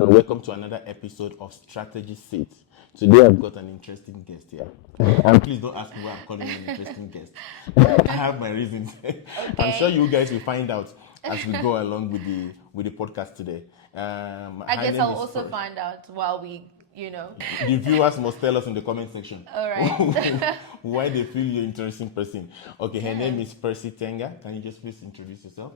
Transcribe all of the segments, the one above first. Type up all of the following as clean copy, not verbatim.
and welcome to another episode of Strategy Seat. Today I've got an interesting guest here. And please don't ask me why I'm calling him an interesting guest. I have my reasons. I'm sure you guys will find out as we go along with the podcast today. I guess I'll also find out while The viewers must tell us in the comment section. All right. Why they feel you're an interesting person. Okay, her name is Percy Tenga. Can you just please introduce yourself?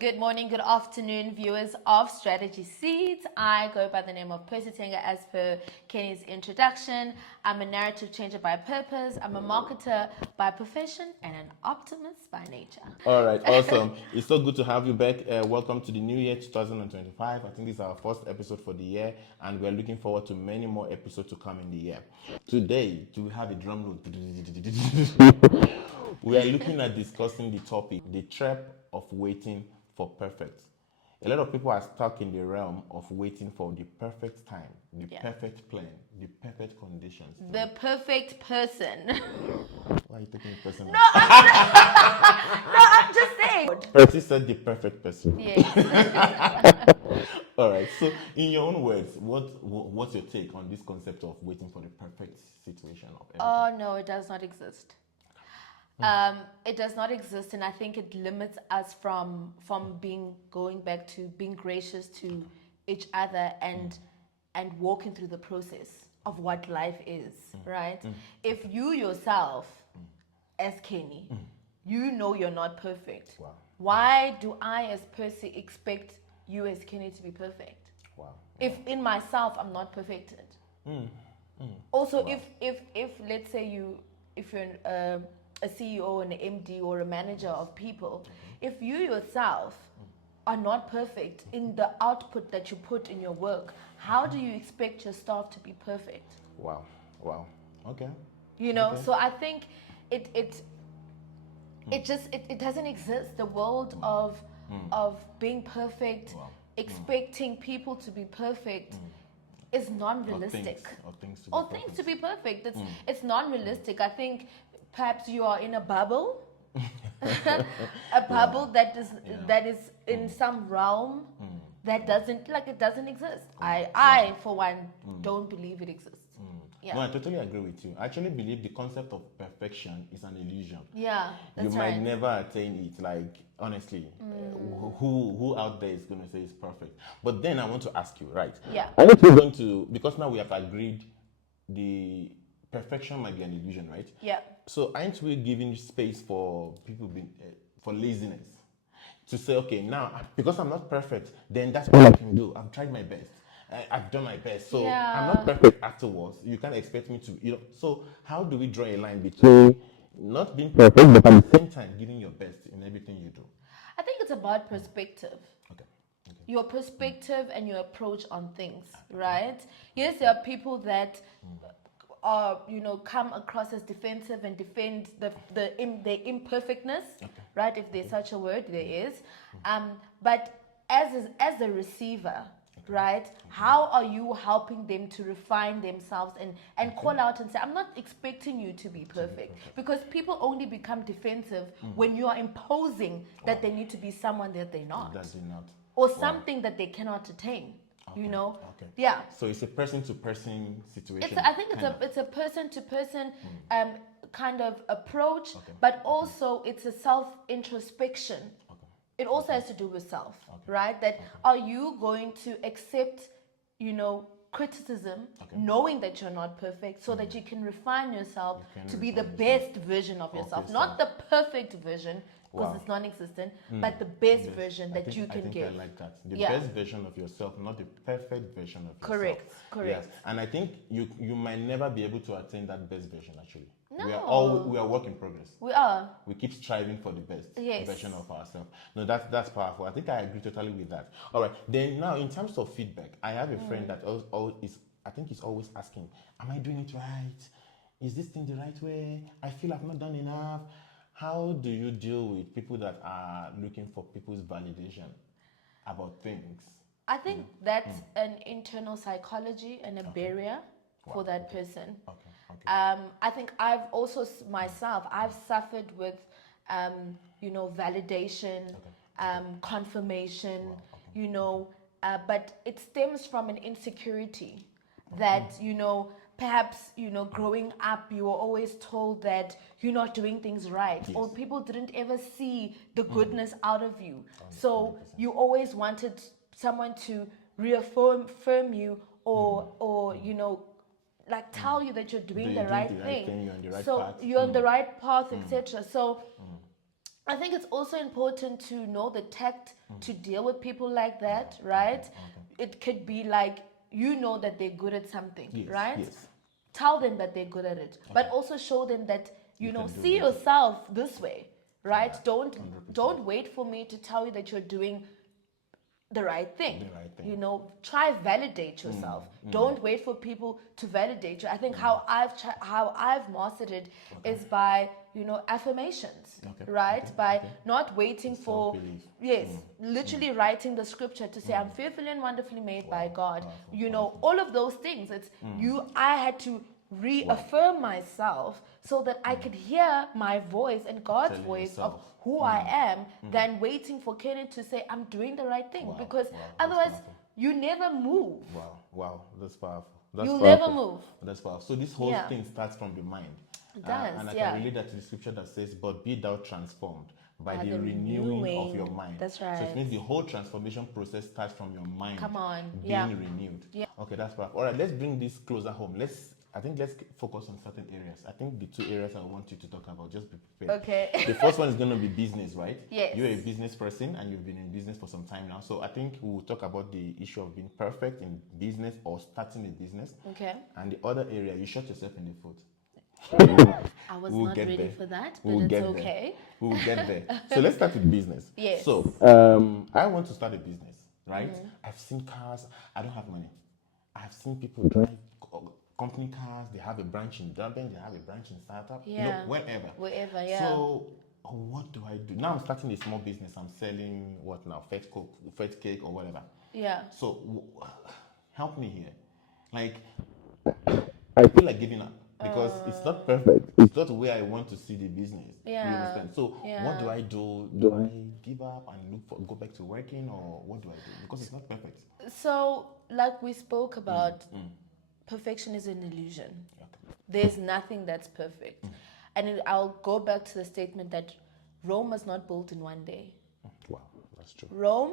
Good morning, good afternoon, viewers of Strategy Seeds. I go by the name of Percy Tenga as per Kenny's introduction. I'm a narrative changer by purpose. I'm a marketer by profession and an optimist by nature. All right, awesome. It's so good to have you back. Welcome to the new year 2025. I think this is our first episode for the year, and we're looking forward to many more episodes to come in the year. Today, do we have a drum roll? We are looking at discussing the topic, the trap of waiting for perfect. A lot of people are stuck in the realm of waiting for the perfect time, the perfect plan, the perfect conditions. The perfect person. Why are you taking it personal? No, I'm just saying. Percy said the perfect person. Yes. All right. So, in your own words, what's your take on this concept of waiting for the perfect situation of everything? Oh no, it does not exist. It does not exist, and I think it limits us from going back to being gracious to each other and walking through the process of what life is, right? If you yourself, as Kenny, you know you're not perfect. Wow. Why do I, as Percy, expect you as Kenny to be perfect? Wow. If in myself I'm not perfected. Also, if let's say if you're a CEO, an MD, or a manager of people, if you yourself are not perfect in the output that you put in your work, how do you expect your staff to be perfect? Wow. Okay. So I think it doesn't exist. The world of being perfect, expecting people to be perfect is non-realistic. Or things to be perfect. It's non-realistic. I think perhaps you are in a bubble, a bubble that is in some realm that doesn't exist. I for one don't believe it exists. Yeah. No, I totally agree with you. I actually believe the concept of perfection is an illusion. Yeah, that's you right. might never attain it. Like, honestly, who out there is going to say it's perfect? But then I want to ask you, right? Yeah. Are you going to, because now we have agreed the perfection might be an illusion, right? Yeah. So aren't we giving space for people for laziness? To say, okay, now, because I'm not perfect, then that's all I can do. I've tried my best. I've done my best. So I'm not perfect afterwards. You can't expect me to, So how do we draw a line between not being perfect, but at the same time giving your best in everything you do? I think it's about perspective. Okay. Your perspective and your approach on things, right? Yes, there are people that are, come across as defensive and defend their imperfectness, right? If there's such a word, there is. But as a receiver, right? How are you helping them to refine themselves and call out and say, I'm not expecting you to be perfect, because people only become defensive when you are imposing that they need to be someone that they're not, or something that they cannot attain. Okay. Yeah. So it's a person-to-person situation. I think it's a person-to-person kind of approach, but also it's a self-introspection. It also has to do with self, right? That are you going to accept, criticism, knowing that you're not perfect, so that you can refine yourself to be the best version of yourself, not the perfect version. Because it's non-existent, but the best version that you can give. I like that. The best version of yourself, not the perfect version of yourself. Correct. Yes. And I think you might never be able to attain that best version, actually. No. We are work in progress. We are. We keep striving for the best Yes. version of ourselves. No, that's powerful. I think I agree totally with that. All right. Then now, in terms of feedback, I have a friend that is always asking, am I doing it right? Is this thing the right way? I feel I've not done enough. How do you deal with people that are looking for people's validation about things? I think that's an internal psychology and a barrier for that person. I think I've also I've suffered with, validation, confirmation, but it stems from an insecurity that, you know, perhaps, you know, growing up, you were always told that you're not doing things right, Yes. or people didn't ever see the goodness out of you. So you always wanted someone to reaffirm you, or you know, like tell you that you're doing the right thing. You're on the right So path. you're on the right path, etc. So I think it's also important to know the tact to deal with people like that, right? It could be like, you know that they're good at something, Yes, right? yes. Tell them that they're good at it, but also show them that you know, can do see better. yourself this way, right? Yeah, Don't wait for me to tell you that you're doing the right thing. The right thing. You know, try validate yourself. Don't wait for people to validate you. I think how I've mastered it is by, you know, affirmations, right? By not waiting for self-belief. literally writing the scripture to say I'm fearfully and wonderfully made by God. You know, all of those things. It's I had to reaffirm myself so that I could hear my voice and God's Telling voice yourself. of who I am, than waiting for Kenan to say I'm doing the right thing, because otherwise you never move. Wow, that's powerful. That's You'll powerful. never move. That's powerful. So this whole thing starts from the mind. It does, and I yeah. can relate that to the scripture that says, "But be thou transformed by By the the renewing of your renewing. mind." That's So right. it means the whole transformation process starts from your mind. Come on, being yeah. renewed. Yeah. Okay, that's powerful. All right, let's bring this closer home. I think let's focus on certain areas. I think the two areas I want you to talk about, just be prepared. Okay. The first one is going to be business, right? Yes. You're a business person and you've been in business for some time now. So I think we'll talk about the issue of being perfect in business or starting a business. Okay. And the other area, you shot yourself in the foot. I was We'll not get ready there. for that, but We'll it's get okay. there. We'll get there. So let's start with business. Yes. So I want to start a business, right? I've seen cars. I don't have money. I've seen people drive company cars. They have a branch in Durban. They have a branch in startup. You know, Yeah. wherever. Wherever, yeah. So what do I do? Now I'm starting a small business. I'm selling what now? Fed cake or whatever. Yeah. So help me here. Like, I feel like giving up because it's not perfect. It's not the way I want to see the business. Yeah. You understand? So what do I do? Do I give up and go back to working, or what do I do? Because it's not perfect. So, like we spoke about, perfection is an illusion. There's nothing that's perfect. And I'll go back to the statement that Rome was not built in one day. Wow, that's true. Rome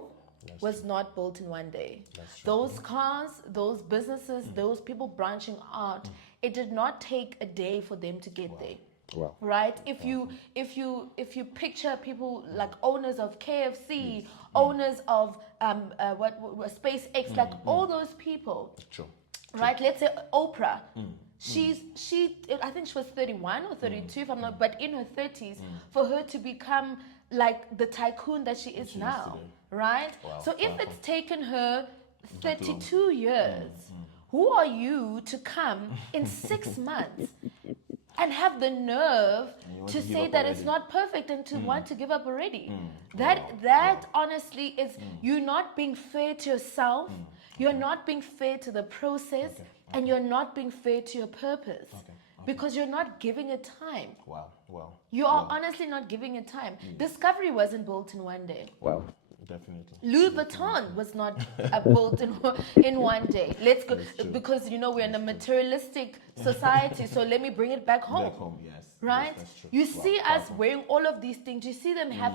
was not built in one day. That's true. Those cars, those businesses, those people branching out, it did not take a day for them to get there. Wow. Right? If you picture people like owners of KFC, owners of SpaceX, like all those people, True. right? Let's say Oprah. She I think she was 31 or 32 if I'm not, but in her 30s, for her to become like the tycoon that she is now, today. right? Wow, So if powerful. it's taken her That long. 32 years, who are you to come in 6 months and have the nerve you want to to give say up that it's already? not perfect and to want to give up already? Wow. That honestly is you not being fair to yourself, you're not being fair to the process, and you're not being fair to your purpose. Because you're not giving it time. Wow. You are honestly not giving it time. Discovery wasn't built in one day. Wow. Definitely. Louis Vuitton was not built in one day. Let's go, because you know we're in a materialistic society. So let me bring it back home. Back home, yes. Right? Yes, that's true. You Wow, see us powerful. wearing all of these things. You see them have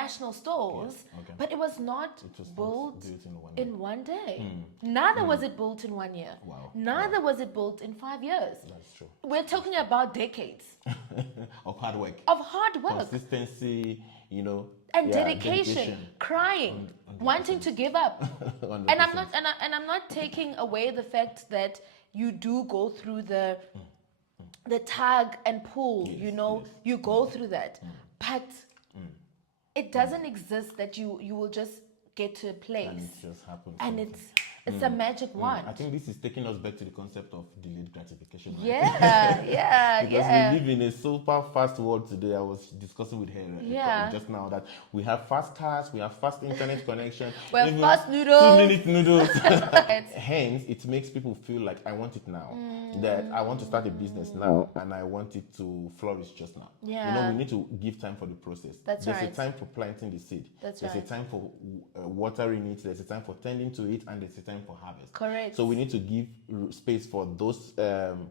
national stores, but it was not It was not built built in one day. in one day. Neither was it built in 1 year. Wow. Neither was it built in 5 years. That's true. We're talking about decades Of hard work. of hard work Consistency, you know. and dedication, crying, wanting to give up. And I'm not taking away the fact that you do go through the tug and pull, you know, you go through that. But it doesn't exist that you will just get to a place And it just happens. and sometimes. It's a magic wand. I think this is taking us back to the concept of delayed gratification, right? Yeah, Because yeah. we live in a super fast world today. I was discussing with her just now that we have fast cars, we have fast internet connection, We have even fast noodles. 2-minute noodles. Hence, it makes people feel like I want it now. That I want to start a business now, and I want it to flourish just now. Yeah. We need to give time for the process. That's There's right. a time for planting the seed. That's There's right. a time for watering it. There's a time for tending to it, and there's a time for harvest. Correct. So we need to give space for those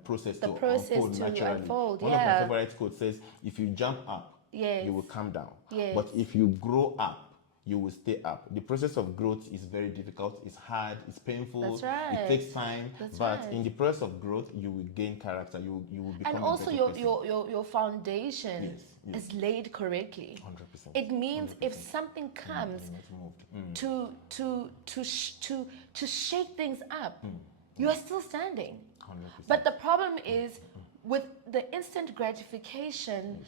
process to unfold to naturally. unfold, One of my favorite quotes says, "If you jump up, you will come down. Yes. But if you grow up, you will stay up." The process of growth is very difficult. It's hard. It's painful. That's right. It takes time. That's but right. in the process of growth, you will gain character. You will become And a also better person. your foundation Yes. is laid correctly. 100%. It means if something comes to shake things up, you are still standing. 100%. But the problem is with the instant gratification,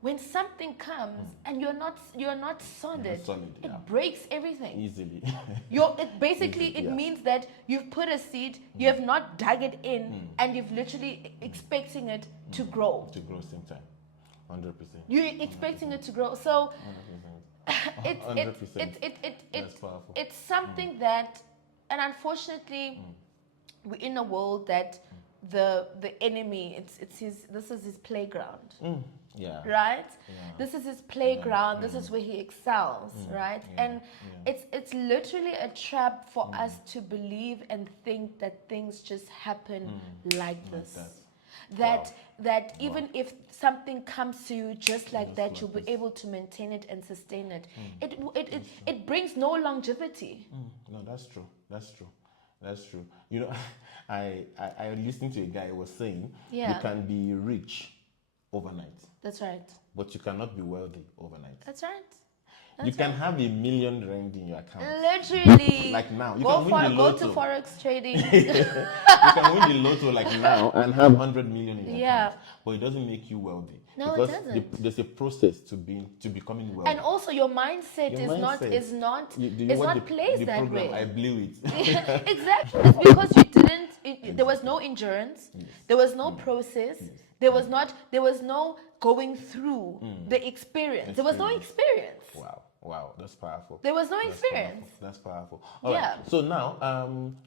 when something comes and you're not solid, it breaks everything. Easily. It means that you've put a seed, you have not dug it in, and you've literally expecting it to grow. To grow same time. 100%. You're expecting it to grow. So 100%. That's powerful. it's something that, and unfortunately, we're in a world that the enemy, this is his playground. Yeah. Right? Yeah. This is his playground. This is where he excels, right? And it's literally a trap for us to believe and think that things just happen like this. That even if something comes to you just like that, you'll be able to maintain it and sustain it. It brings no longevity. No, that's true. That's true. You know, I listened to a guy who was saying you can be rich overnight. That's right. But you cannot be wealthy overnight. That's right. You can have $1 million rand in your account. Literally. Like now. You go can win the go lotto. to forex trading. You can win the lotto like now and have 100 million in your account. But it doesn't make you wealthy. No, because it doesn't. There's a process to becoming wealthy. And also your mindset is not placed that program, way. I blew it. Exactly. It's because you didn't there was no endurance, there was no process, there was no going through the experience. There was no experience. Wow, that's powerful. There was no experience. That's powerful. All right. So now,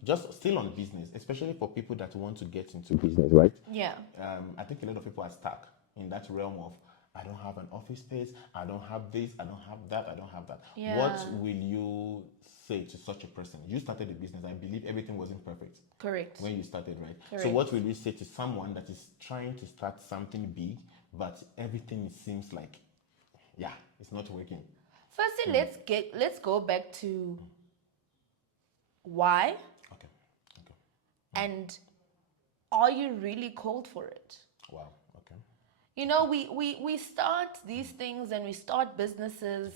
just still on business, especially for people that want to get into business, right? Yeah. I think a lot of people are stuck in that realm of, I don't have an office space, I don't have this, I don't have that, I don't have that. Yeah. What will you say to such a person? You started a business. I believe everything wasn't perfect. Correct. When you started, right? Correct. So what will you say to someone that is trying to start something big, but everything seems like, it's not working? Firstly, let's go back to why. Okay. And are you really called for it? Wow. Okay. You know, we start these things and we start businesses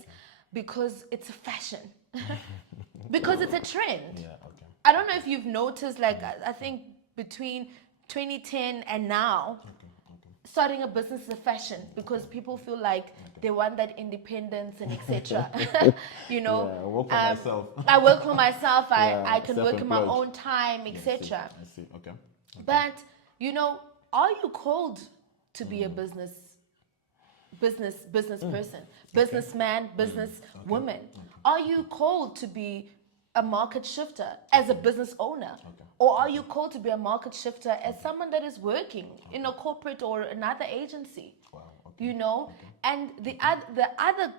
because it's a fashion. Because it's a trend. Yeah, okay. I don't know if you've noticed, like, I think between 2010 and now, starting a business is a fashion because people feel like they want that independence and etc. You know, I work for myself. I work for myself. I can work in my self-employed. own time, etc. I see. Okay. But you know, are you called to be a business person, businessman, business woman? Are you called to be a market shifter as a business owner? Or are you called to be a market shifter as someone that is working in a corporate or another agency? Wow. You know? And the other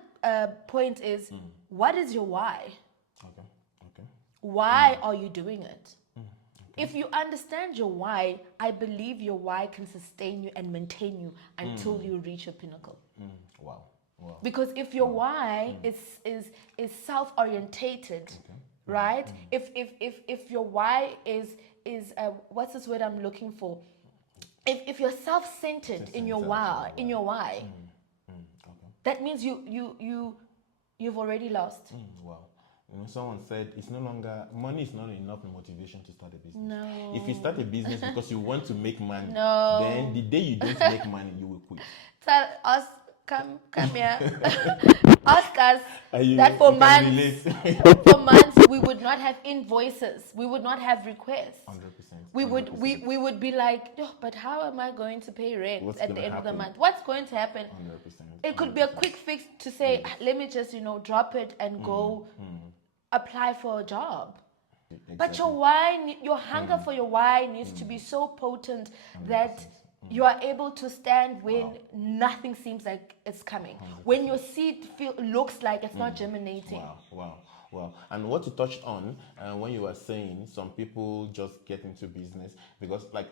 point is, what is your why? Okay. Why are you doing it? If you understand your why, I believe your why can sustain you and maintain you until you reach your pinnacle. Wow. Because if your why is self-orientated, right? If your why is what's this word I'm looking for? If you're self-centered in your why, that means you've already lost. Wow. You know, someone said it's no longer, money is not enough motivation to start a business. No. If you start a business because you want to make money, No. then the day you don't make money, you will quit. Tell us, come here. Ask us Are you- that for you can months, relate. for months we would not have invoices, we would not have requests. 100%. We would be like, oh, but how am I going to pay rent What's at the gonna end of the happen? month? What's going to happen? 100%. It could be a quick fix to say, let me just, drop it and go apply for a job. But your why, your hunger for your why needs to be so potent that you are able to stand when nothing seems like it's coming. 100%. When your seed looks like it's not germinating. Wow. And what you touched on when you were saying some people just get into business because, like,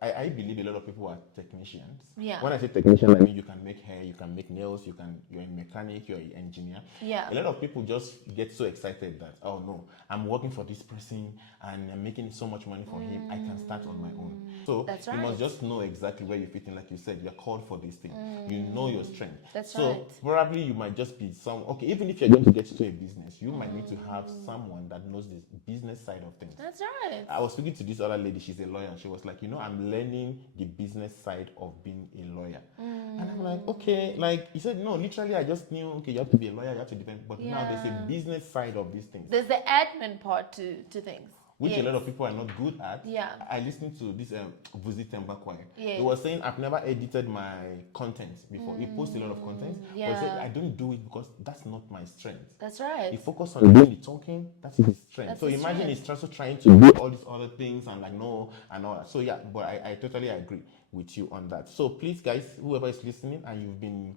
I believe a lot of people are technicians. Yeah. When I say technician, I mean you can make hair, you can make nails, you're a mechanic, you're an engineer. Yeah. A lot of people just get so excited that, oh no, I'm working for this person and I'm making so much money for him. I can start on my own. So That's you right. must just know exactly where you fit in. Like you said, you're called for this thing. You know your strength. That's so right. probably you might just be even if you're going to get into a business, you might need to have someone that knows the business side of things. That's right. I was speaking to this other lady, she's a lawyer. She was like, I'm learning the business side of being a lawyer. And I'm like, okay, like he said, no, literally I just knew, okay, you have to be a lawyer, you have to defend, but now there's a business side of these things. There's the admin part to things. Which a lot of people are not good at. Yeah. I listened to this Vuzi Temba Choir. Yes. He was saying, I've never edited my content before. He posts a lot of content. But he said, I don't do it because that's not my strength. That's right. He focused on doing the talking. That's his strength. That's so his imagine strength. he's also trying to do all these other things and like no and all that. So yeah, but I totally agree with you on that. So please, guys, whoever is listening and you've been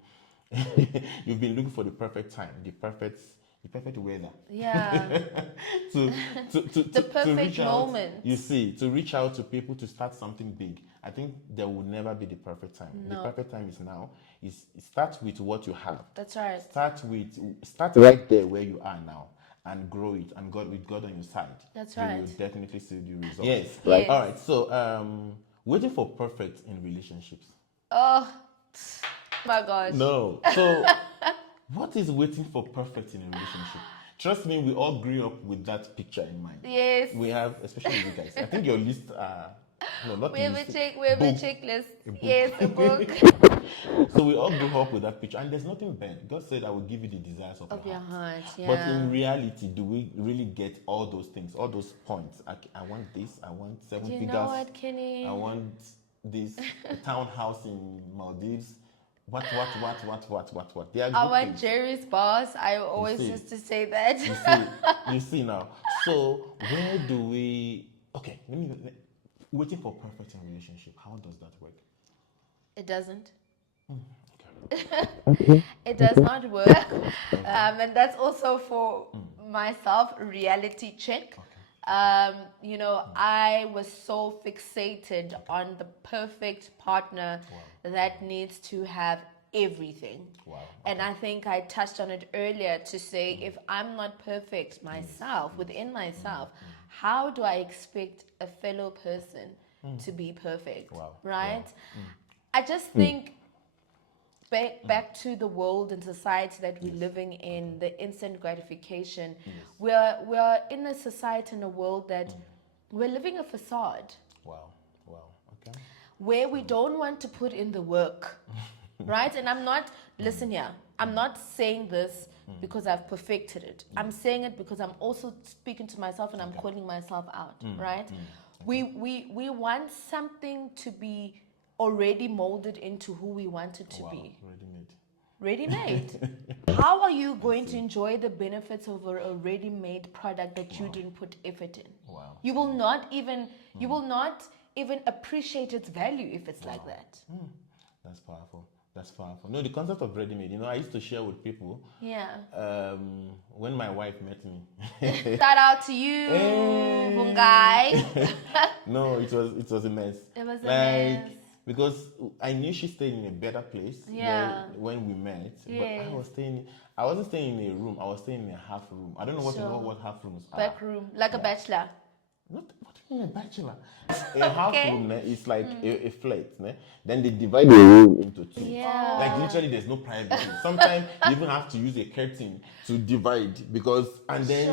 you've been looking for the perfect time, the perfect weather. Yeah. to The perfect reach out, moment. you see, to reach out to people to start something big. I think there will never be the perfect time. No. The perfect time is now. Start with what you have. That's right. Start right there where you are now and grow it, and with God on your side. That's you right. will definitely see the results. Yes. All right. So waiting for perfect in relationships. Oh my gosh. No. So what is waiting for perfect in a relationship? Trust me, we all grew up with that picture in mind. Yes. We have, especially you guys. I think your list no, not We have a list, checklist. Yes, a book. So we all grew up with that picture, and there's nothing bad. God said, "I will give you the desires of Your your heart." heart, yeah. But in reality, do we really get all those things, all those points? I want this. I want seven You figures. know what, Kenny? I want this townhouse in Maldives. What? They are I good want things. Jerry's boss. I always see. used to say that. You see now. So where do we? Okay, waiting for perfect in relationship. How does that work? It doesn't. Okay. It does not work. And that's also for myself, reality check. I was so fixated on the perfect partner that needs to have everything. Wow. And I think I touched on it earlier to say if I'm not perfect myself, within myself, how do I expect a fellow person to be perfect? Wow. Right? I just think back to the world and society that we're living in, the instant gratification. We're in a society and a world that we're living a facade. Wow. Okay. Where we don't want to put in the work. Right? And I'm not, listen here, I'm not saying this because I've perfected it. I'm saying it because I'm also speaking to myself and I'm calling myself out. Right? We want something to be already molded into who we want it to be. Ready-made. How are you going to enjoy the benefits of a ready-made product that you didn't put effort in? Wow. You will not even appreciate its value if it's like that. That's powerful. No, the concept of ready-made. I used to share with people. Yeah. When my wife met me. Shout out to you, Bungai. No, it was a mess. It was a mess. Because I knew she stayed in a better place when we met. Yes. But I wasn't staying in a room. I was staying in a half room. I don't know what half rooms are. Back room, like a bachelor. What do you mean a bachelor? A half room is like a flat. Then they divide the room into two. Yeah. Like literally there's no privacy. Sometimes you even have to use a curtain to divide because and then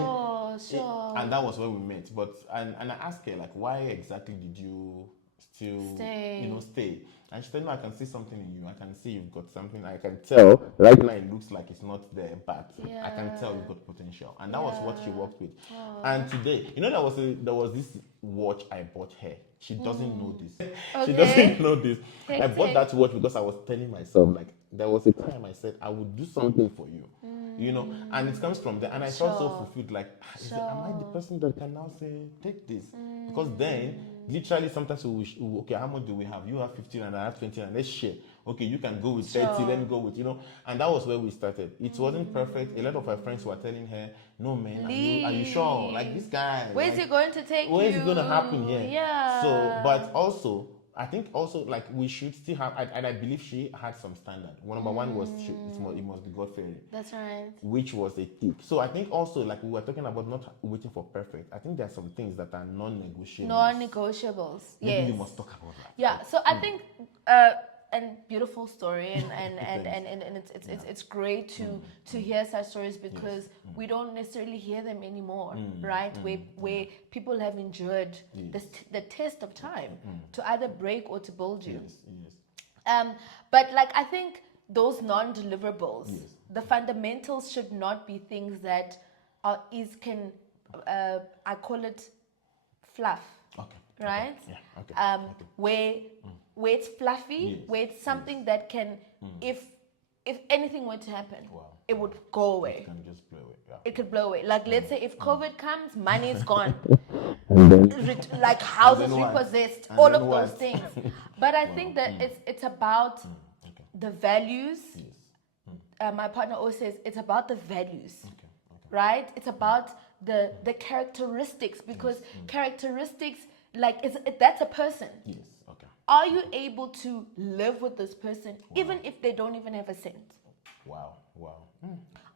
Sure. and that was where we met. But and I asked her like why exactly did you still, Stay. stay. And she said, no, I can see something in you. I can see you've got something. I can tell. Right now, it looks like it's not there, but I can tell you've got potential. And that was what she worked with. And today, there was this watch I bought her. She doesn't know this. She doesn't know this. I bought that watch because I was telling myself, like, there was a time I said, I would do something for you. And it comes from there. And I felt so fulfilled, like, am I the person that can now say, take this? Because then, literally, sometimes okay, how much do we have? You have 15 and I have 20 and let's share. Okay, you can go with 30, let me go with, And that was where we started. It wasn't perfect. A lot of her friends were telling her, no, man, are you sure? Like, this guy. Where's he going to take you? Where is it going to happen here? Yeah. So, but also, I think also, like, we should still have, and I believe she had some standard. Number one was, it must be God-fearing. That's right. Which was a tick. So I think also, like we were talking about not waiting for perfect, I think there are some things that are non-negotiables. Non-negotiables, Maybe yes. you must talk about that. Yeah, so I think, and beautiful story, and it's great to hear such stories because we don't necessarily hear them anymore, right? Where people have endured the test of time to either break or to build you. Yes. But like I think those non-deliverables, the fundamentals should not be things that I call it fluff. Okay. Right? Okay. Yeah. Okay. Where it's fluffy, where it's something that can, if anything were to happen, it would go away. It can just blow away. Yeah. It could blow away. Like let's say if COVID comes, money is gone. And then, like houses repossessed, all of those things. But I think that it's about the values. Yes. My partner always says it's about the values, right? It's about the characteristics because characteristics, like that's a person. Yes. Okay. Are you able to live with this person even if they don't even have a cent? Wow.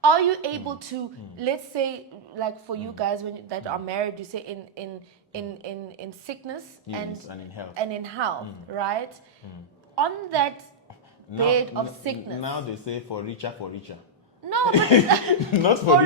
Are you able to, let's say, like for you guys that are married, you say in sickness and in health, right? On that bed of sickness. Now they say for richer. No, but not for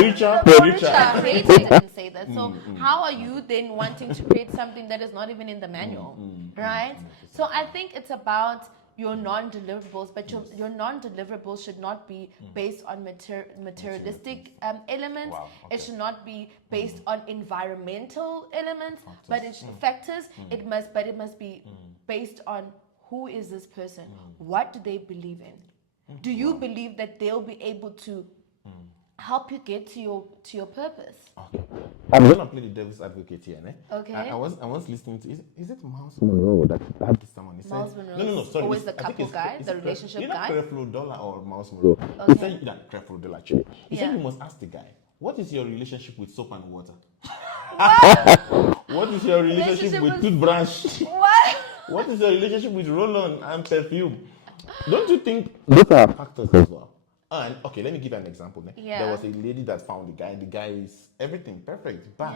richer, for richer. Creating didn't say that. So how are you then wanting to create something that is not even in the manual, right? So I think it's about your non-deliverables, but your non-deliverables should not be based on materialistic elements. Wow, okay. It should not be based on environmental elements, but it's factors. It must be based on who is this person, what do they believe in. Do you believe that they'll be able to help you get to your purpose? Okay. I'm gonna play the devil's advocate here, ne? Okay. I was listening to is it Miles Monroe that had this someone? He Miles said, Monroe. No, sorry. Always the couple guy, the relationship guy. Either Creflo Dollar or Miles Monroe. Okay. He said that Creflo Dollar actually. He said you must ask the guy, what is your relationship with soap and water? What is your relationship with toothbrush? What? What is your relationship with roll-on and perfume? Don't you think those are factors as well? And okay, let me give an example. Yeah. There was a lady that found the guy. The guy is everything perfect, but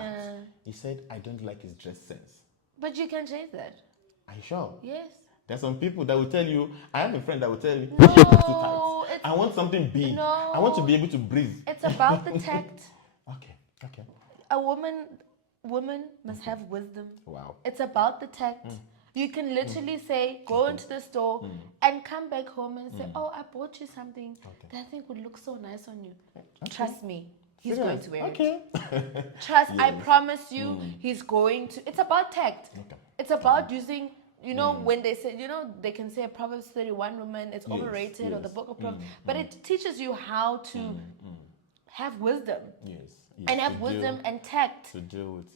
he said, "I don't like his dress sense." But you can change that. Are you sure? Yes. There's some people that will tell you. I have a friend that will tell you, No, "This shirt is too tight. I want something big. No. I want to be able to breathe." It's about the tact. Okay. A woman must have wisdom. Wow. It's about the tact. You can literally say, go into the store and come back home and say, oh, I bought you something that I think would look so nice on you. Trust me, he's going to wear it. Trust, I promise you, he's going to. It's about tact. It's about using, when they say, they can say Proverbs 31 woman, it's overrated, or the book of Proverbs, but it teaches you how to have wisdom. Yes. And have wisdom and tact. To deal with,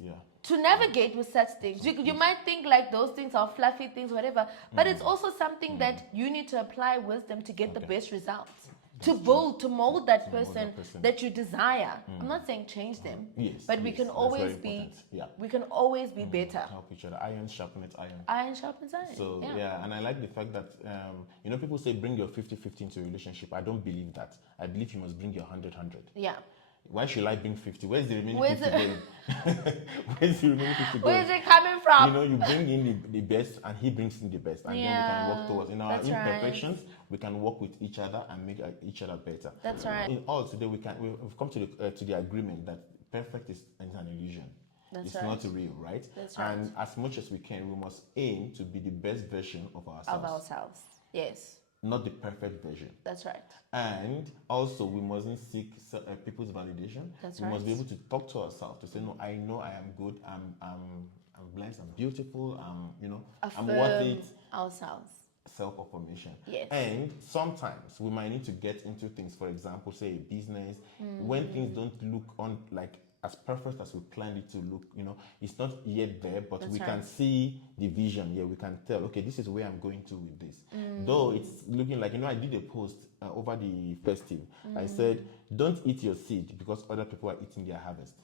To navigate with such things. You might think like those things are fluffy things, whatever, but it's also something that you need to apply wisdom to get the best results. To mold that person that you desire. I'm not saying change them, but we can always be better. Help each other. Iron sharpens iron. Iron sharpens iron. So and I like the fact that people say bring your 50-50 into a relationship. I don't believe that. I believe you must bring your 100-100. Yeah. Why should I bring 50? Where's the remaining 50 going? Where's the remaining 50 going? Where is it coming from? You bring in the best and he brings in the best. And then we can work towards, in our imperfections, we can work with each other and make each other better. That's right. In all, today we've come to the agreement that perfect is an illusion. That's it's right. not real, right? That's right. And as much as we can, we must aim to be the best version of ourselves, Of ourselves. Yes. not the perfect version. That's right. And also, we mustn't seek people's validation. That's we must be right. able to talk to ourselves to say, no, I know I am good. I'm blessed. I'm beautiful. I'm worth Affirm it. ourselves. Self-affirmation. Yes. And sometimes we might need to get into things. For example, say a business, when things don't look on like as perfect as we planned it to look, it's not yet there, but That's we right. can see the vision. Yeah, we can tell, okay, this is where I'm going to with this. Though it's looking like, I did a post over the festive. I said, don't eat your seed because other people are eating their harvest.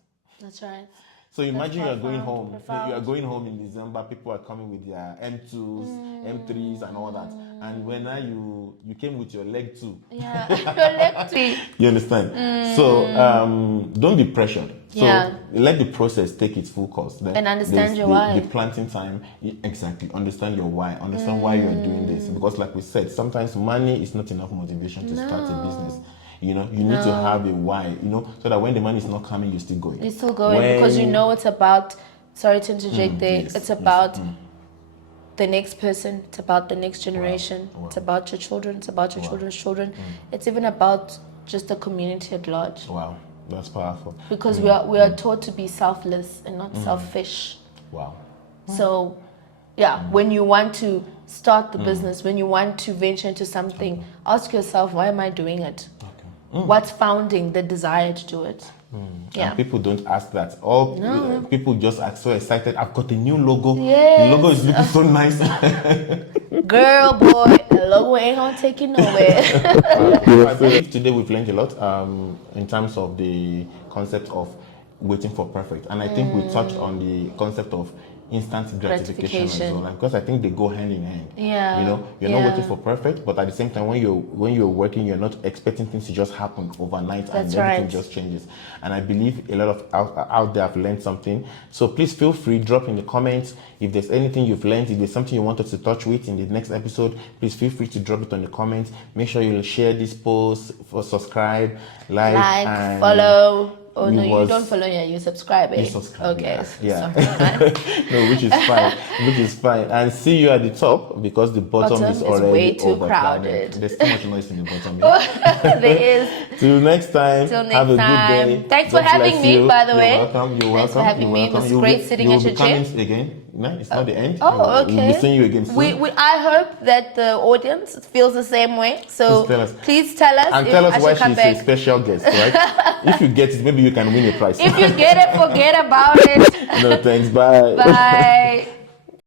That's right. So imagine you are going profound, home. profound. You are going home in December. People are coming with their M2s, M3s, and all that. And when now you came with your leg too. Yeah, your leg too. You understand? So don't be pressured. So Yeah. let the process take its full course. Then And understand there's your why. The planting time, exactly. Understand your why. Understand why you are doing this. Because like we said, sometimes money is not enough motivation to start a business. You need to have a why, so that when the money is not coming, you're still going. You're still going because it's about, sorry to interject there, yes, it's about the next person, it's about the next generation, Wow. it's about your children, it's about your children's children. It's even about just the community at large. Wow, that's powerful. Because we are taught to be selfless and not selfish. Wow. So, when you want to start the business, when you want to venture into something, ask yourself, why am I doing it? What's founding the desire to do it? Yeah. And people don't ask that. People just are so excited. I've got a new logo. Yes. The logo is looking so nice. Girl, boy, the logo ain't gonna take you nowhere. I believe today we've learned a lot in terms of the concept of waiting for perfect. And I think we touched on the concept of instant gratification as well, because I think they go hand in hand. Yeah. You're not waiting for perfect, but at the same time, when you're working, you're not expecting things to just happen overnight and everything just changes. And I believe a lot of out there have learned something. So please feel free, drop in the comments if there's anything you've learned, if there's something you want us to touch with in the next episode. Please feel free to drop it on the comments. Make sure you'll share this post, subscribe, like and follow. Oh no, you don't follow here. You subscribe. You subscribe. Okay. Yeah. No, which is fine. Which is fine. And see you at the top because the bottom is already way too overcrowded. crowded. There's too much noise in the bottom. There is. Till next time. Have a good day. Thanks for having me, by the way. You're welcome. You're welcome. Thanks for having me. It was great sitting at your chair. Again. No, it's not the end. Oh, okay. We'll be seeing you again soon. I hope that the audience feels the same way. So please tell us. And tell us why she's a special guest, right? If you get it, maybe you can win a prize. If you get it, forget about it. No, thanks. Bye. Bye.